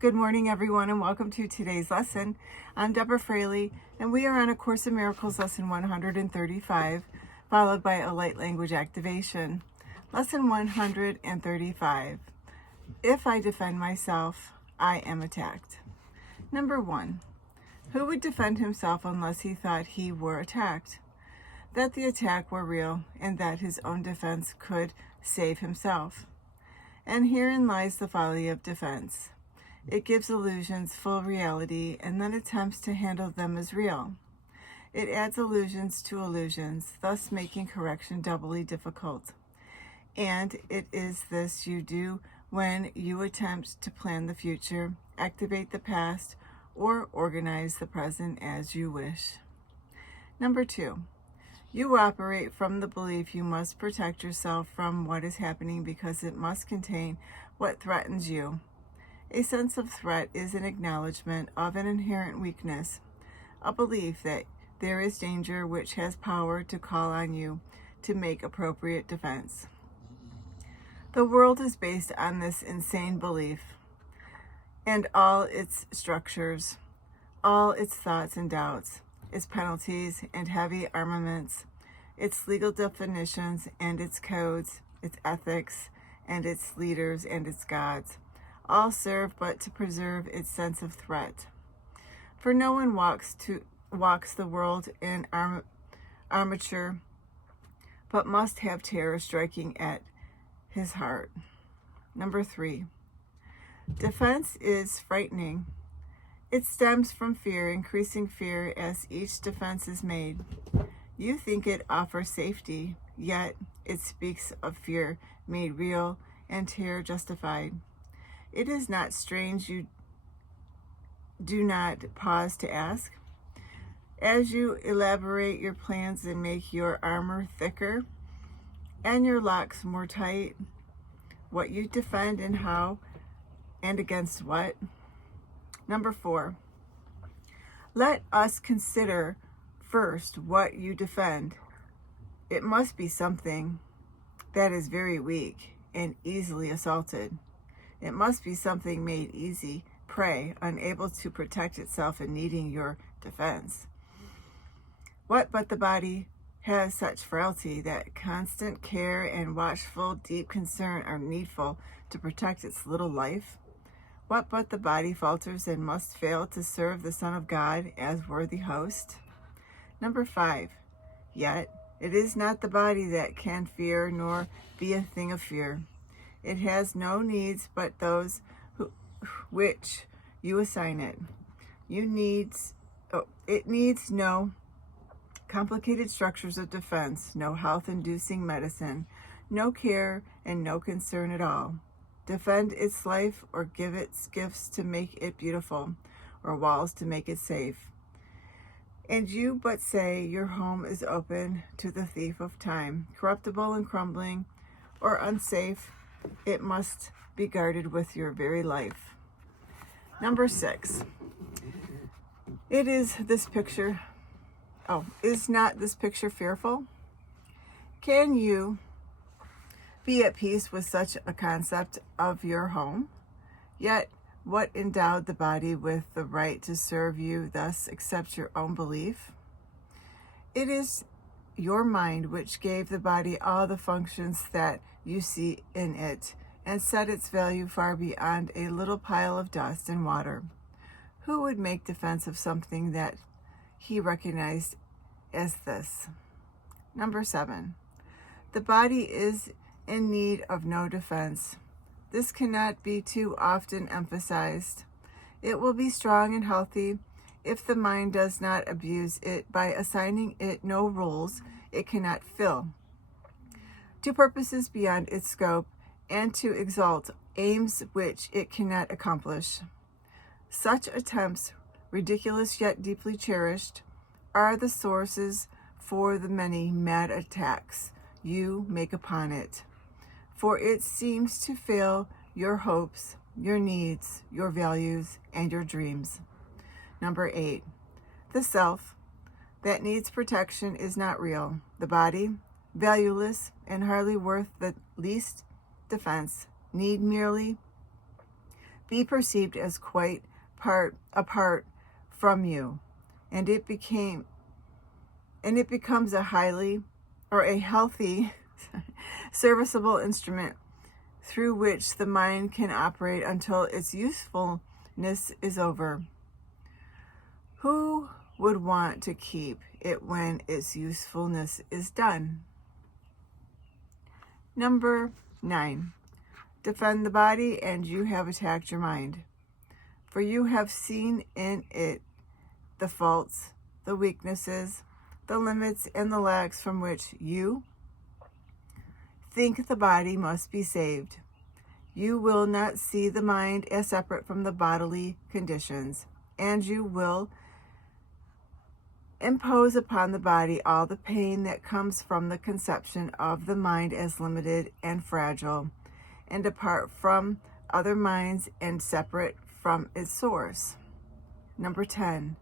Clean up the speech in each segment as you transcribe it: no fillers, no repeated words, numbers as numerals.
Good morning, everyone, and welcome to today's lesson. I'm Deborah Fraley, and we are on A Course in Miracles, Lesson 135, followed by a light language activation. Lesson 135. If I defend myself, I am attacked. Number 1. Who would defend himself unless he thought he were attacked? That the attack were real, and that his own defense could save himself. And herein lies the folly of defense. It gives illusions full reality and then attempts to handle them as real. It adds illusions to illusions, thus making correction doubly difficult. And it is this you do when you attempt to plan the future, activate the past, or organize the present as you wish. Number 2. You operate from the belief you must protect yourself from what is happening because it must contain what threatens you. A sense of threat is an acknowledgement of an inherent weakness, a belief that there is danger which has power to call on you to make appropriate defense. The world is based on this insane belief, and all its structures, all its thoughts and doubts, its penalties and heavy armaments, its legal definitions and its codes, its ethics and its leaders and its gods, all serve but to preserve its sense of threat. For no one walks the world in armature, but must have terror striking at his heart. Number 3. Defense is frightening. It stems from fear, increasing fear as each defense is made. You think it offers safety, yet it speaks of fear made real and terror justified. It is not strange you do not pause to ask. As you elaborate your plans and make your armor thicker and your locks more tight, what you defend and how and against what. Number 4. Let us consider first what you defend. It must be something that is very weak and easily assaulted. It must be something made easy, prey, unable to protect itself and needing your defense. What but the body has such frailty that constant care and watchful, deep concern are needful to protect its little life? What but the body falters and must fail to serve the Son of God as worthy host? Number 5. Yet it is not the body that can fear nor be a thing of fear. It has no needs but those which you assign it. It needs no complicated structures of defense, no health-inducing medicine, no care and no concern at all. Defend its life or give its gifts to make it beautiful, or walls to make it safe. And you but say your home is open to the thief of time, corruptible and crumbling, or unsafe. It must be guarded with your very life. Number 6. Is not this picture fearful? Can you be at peace with such a concept of your home? Yet, what endowed the body with the right to serve you thus except your own belief? It is your mind which gave the body all the functions that you see in it, and set its value far beyond a little pile of dust and water. Who would make defense of something that he recognized as this? Number 7. The body is in need of no defense. This cannot be too often emphasized. It will be strong and healthy if the mind does not abuse it by assigning it no roles it cannot fill, to purposes beyond its scope, and to exalt aims which it cannot accomplish. Such attempts, ridiculous yet deeply cherished, are the sources for the many mad attacks you make upon it. For it seems to fail your hopes, your needs, your values, and your dreams. Number 8. The self that needs protection is not real. The body, valueless and hardly worth the least defense, need merely be perceived as quite apart from you, and it becomes a healthy serviceable instrument through which the mind can operate until its usefulness is over. Who would want to keep it when its usefulness is done? Number 9. Defend the body, and you have attacked your mind. For you have seen in it the faults, the weaknesses, the limits, and the lacks from which you think the body must be saved. You will not see the mind as separate from the bodily conditions, and you will impose upon the body all the pain that comes from the conception of the mind as limited and fragile, and apart from other minds and separate from its source. Number 10.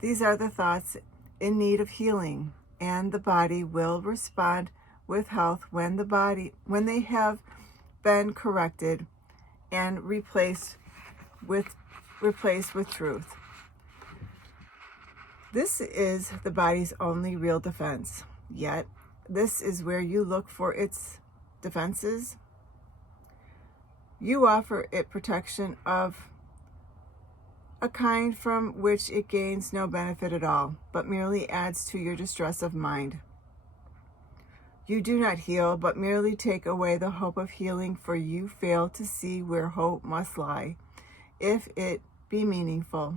These are the thoughts in need of healing, and the body will respond with health when they have been corrected and replaced with truth. This is the body's only real defense. Yet, this is where you look for its defenses. You offer it protection of a kind from which it gains no benefit at all, but merely adds to your distress of mind. You do not heal, but merely take away the hope of healing, for you fail to see where hope must lie, if it be meaningful.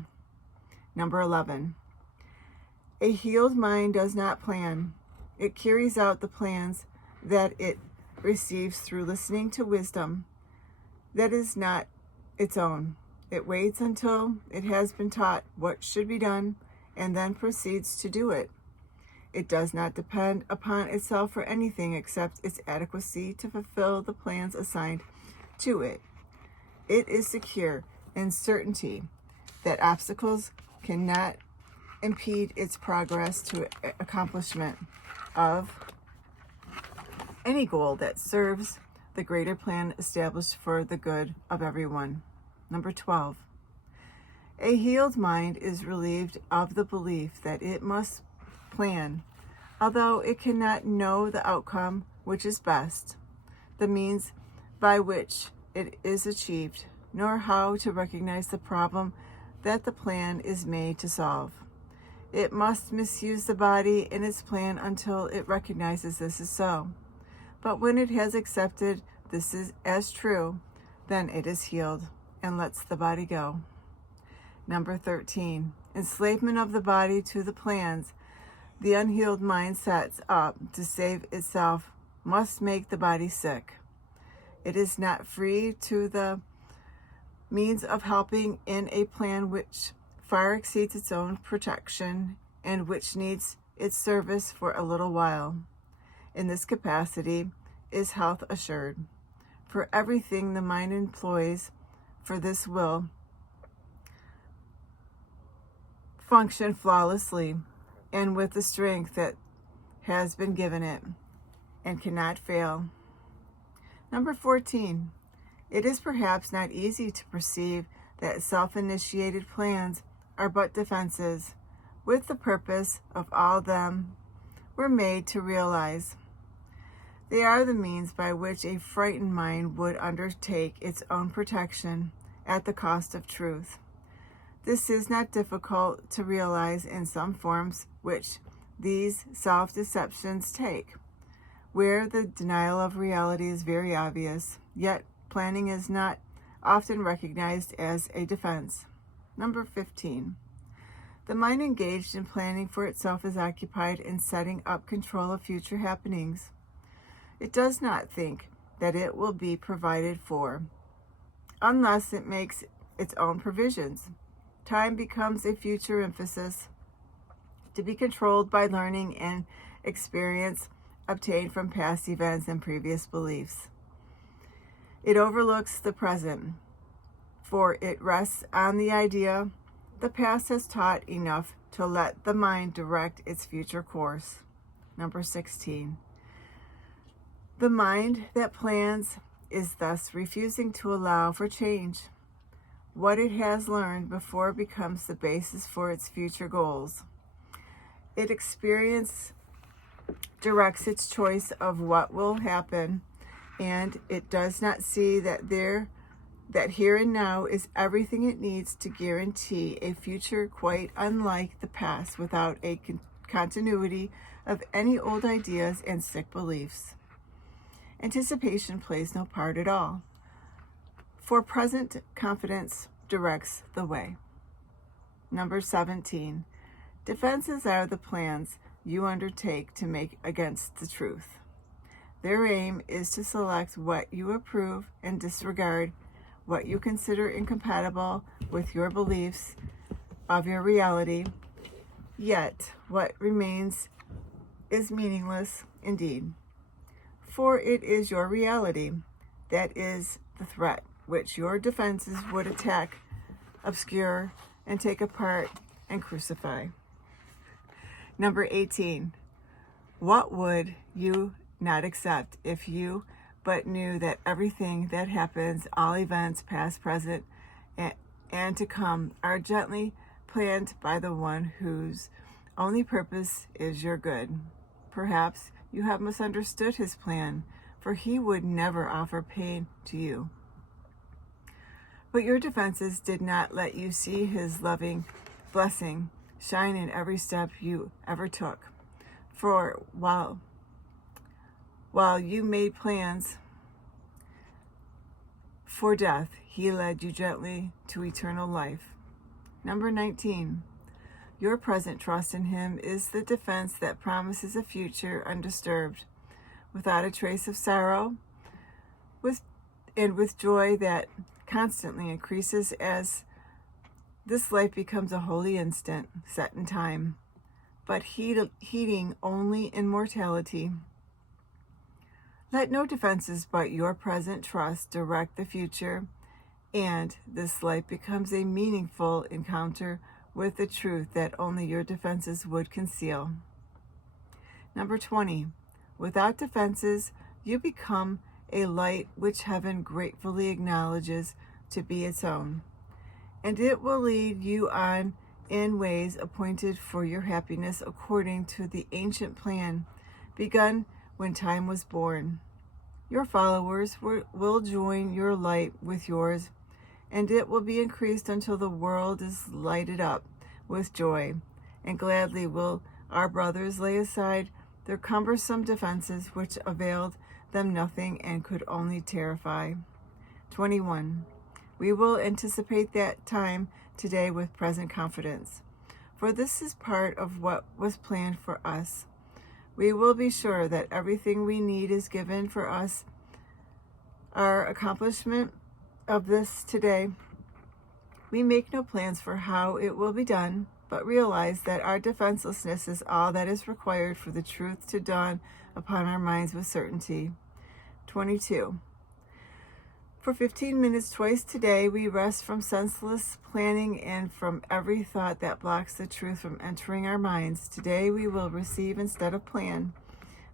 Number 11. A healed mind does not plan. It carries out the plans that it receives through listening to wisdom that is not its own. It waits until it has been taught what should be done and then proceeds to do it. It does not depend upon itself for anything except its adequacy to fulfill the plans assigned to it. It is secure in certainty that obstacles cannot impede its progress to accomplishment of any goal that serves the greater plan established for the good of everyone. Number 12. A healed mind is relieved of the belief that it must plan, although it cannot know the outcome which is best, the means by which it is achieved, nor how to recognize the problem that the plan is made to solve. It must misuse the body in its plan until it recognizes this is so. But when it has accepted this is as true, then it is healed and lets the body go. Number 13. Enslavement of the body to the plans the unhealed mind sets up to save itself must make the body sick. It is not free to the means of helping in a plan which far exceeds its own protection and which needs its service for a little while. In this capacity is health assured. For everything the mind employs for this will function flawlessly and with the strength that has been given it and cannot fail. Number 14. It is perhaps not easy to perceive that self-initiated plans are but defenses, with the purpose of all them were made to realize. They are the means by which a frightened mind would undertake its own protection at the cost of truth. This is not difficult to realize in some forms which these self-deceptions take, where the denial of reality is very obvious, yet planning is not often recognized as a defense. Number 15. The mind engaged in planning for itself is occupied in setting up control of future happenings. It does not think that it will be provided for unless it makes its own provisions. Time becomes a future emphasis to be controlled by learning and experience obtained from past events and previous beliefs. It overlooks the present, for it rests on the idea the past has taught enough to let the mind direct its future course. Number 16. The mind that plans is thus refusing to allow for change. what it has learned before it becomes the basis for its future goals. Its experience directs its choice of what will happen, and it does not see that here and now is everything it needs to guarantee a future quite unlike the past, without a continuity of any old ideas and sick beliefs. Anticipation plays no part at all, for present confidence directs the way. Number 17. Defenses are the plans you undertake to make against the truth. Their aim is to select what you approve and disregard what you consider incompatible with your beliefs of your reality. Yet what remains is meaningless indeed, for it is your reality that is the threat, which your defenses would attack, obscure, and take apart and crucify. Number 18. What would you not accept if you but knew that everything that happens, all events, past, present, and to come, are gently planned by the one whose only purpose is your good? Perhaps you have misunderstood his plan, for he would never offer pain to you. But your defenses did not let you see his loving blessing shine in every step you ever took. For while you made plans for death, he led you gently to eternal life. Number 19. Your present trust in him is the defense that promises a future undisturbed, without a trace of sorrow, with joy that constantly increases as this life becomes a holy instant set in time, but heeding only immortality. Let no defenses but your present trust direct the future, and this life becomes a meaningful encounter with the truth that only your defenses would conceal. Number 20. Without defenses, you become a light which heaven gratefully acknowledges to be its own, and it will lead you on in ways appointed for your happiness according to the ancient plan begun when time was born. Your followers will join your light with yours, and it will be increased until the world is lighted up with joy, and gladly will our brothers lay aside their cumbersome defenses, which availed them nothing and could only terrify. 21. We will anticipate that time today with present confidence, for this is part of what was planned for us. We will be sure that everything we need is given for us. Our accomplishment of this today, we make no plans for how it will be done, but realize that our defenselessness is all that is required for the truth to dawn upon our minds with certainty. 22. For 15 minutes twice today, we rest from senseless planning and from every thought that blocks the truth from entering our minds. Today we will receive instead of plan,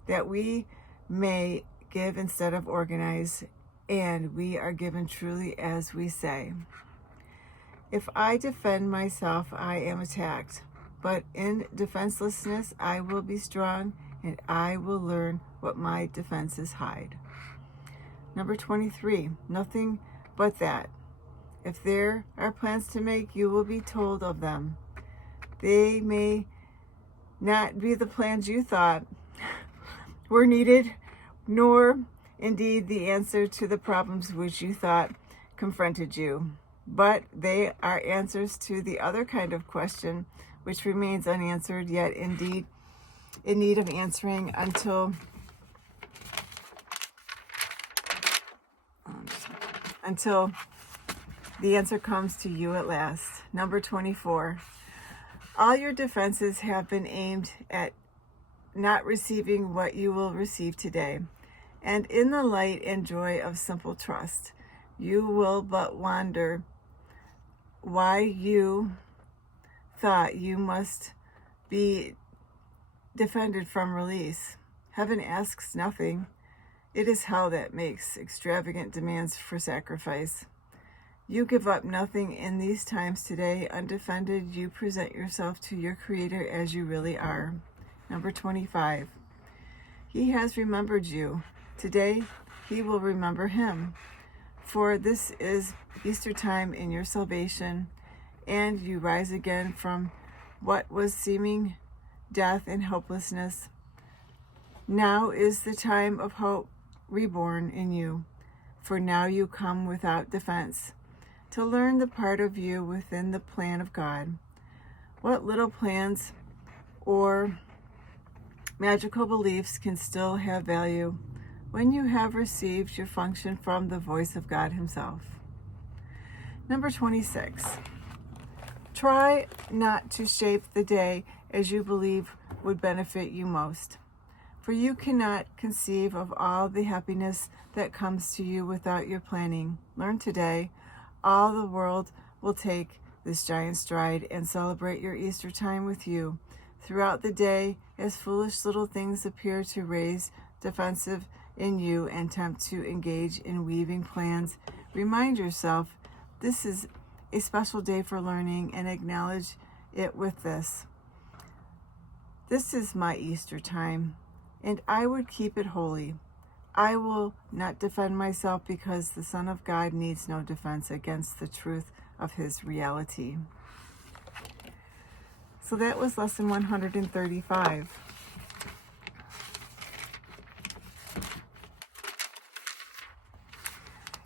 that we may give instead of organize, and we are given truly as we say. If I defend myself, I am attacked, but in defenselessness I will be strong, and I will learn what my defenses hide. Number 23, nothing but that. If there are plans to make, you will be told of them. They may not be the plans you thought were needed, nor indeed the answer to the problems which you thought confronted you, but they are answers to the other kind of question which remains unanswered, yet indeed in need of answering until the answer comes to you at last. Number 24. All your defenses have been aimed at not receiving what you will receive today. And in the light and joy of simple trust, you will but wonder why you thought you must be defended from release. Heaven asks nothing. It is hell that makes extravagant demands for sacrifice. You give up nothing in these times today. Undefended, you present yourself to your Creator as you really are. Number 25. He has remembered you. Today, he will remember him. For this is Easter time in your salvation, and you rise again from what was seeming death and hopelessness. Now is the time of hope reborn in you, for now you come without defense to learn the part of you within the plan of God. What little plans or magical beliefs can still have value when you have received your function from the voice of God himself. Number 26. Try not to shape the day as you believe would benefit you most, for you cannot conceive of all the happiness that comes to you without your planning. Learn today. All the world will take this giant stride and celebrate your Easter time with you. Throughout the day, as foolish little things appear to raise defensive in you and tempt to engage in weaving plans, remind yourself this is a special day for learning and acknowledge it with this. This is my Easter time, and I would keep it holy. I will not defend myself because the Son of God needs no defense against the truth of his reality. So that was lesson 135.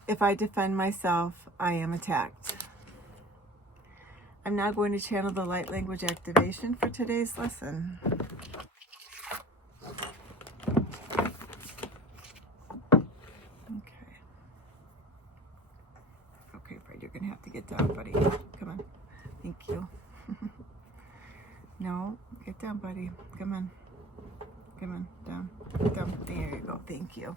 If I defend myself, I am attacked. I'm now going to channel the light language activation for today's lesson. Okay, Fred, you're going to have to get down, buddy. Come on. Thank you. No, get down, buddy. Come on. Come on, down. Down. There you go. Thank you.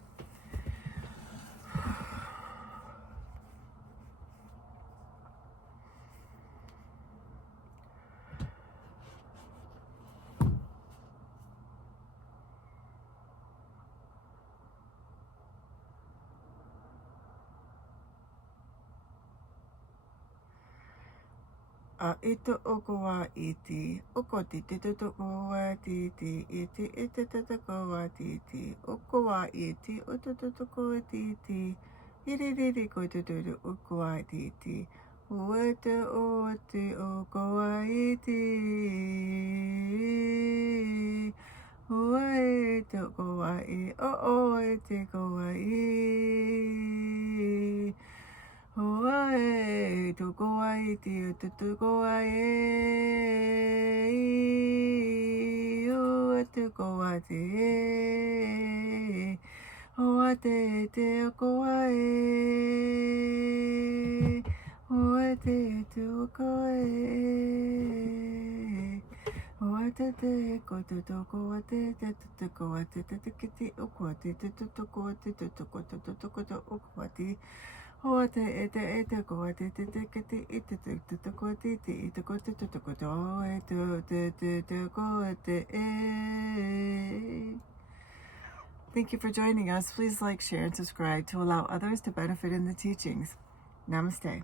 Ito oko wa iti, oko titi toko wa titi, iti toko wa titi, oko wa iti, oto toko wa titi, iri ko tutu oko wa titi, uete oti oko wa iti, uete oko wa I, o ete ko wa I. Oae, to go ai, to go ai, to go ai, o te go ai, o te to go ai, o te go to go te go te kitty, o quati to go to go quati. Oh, te go te go te. Thank you for joining us. Please like, share, and subscribe to allow others to benefit in the teachings. Namaste.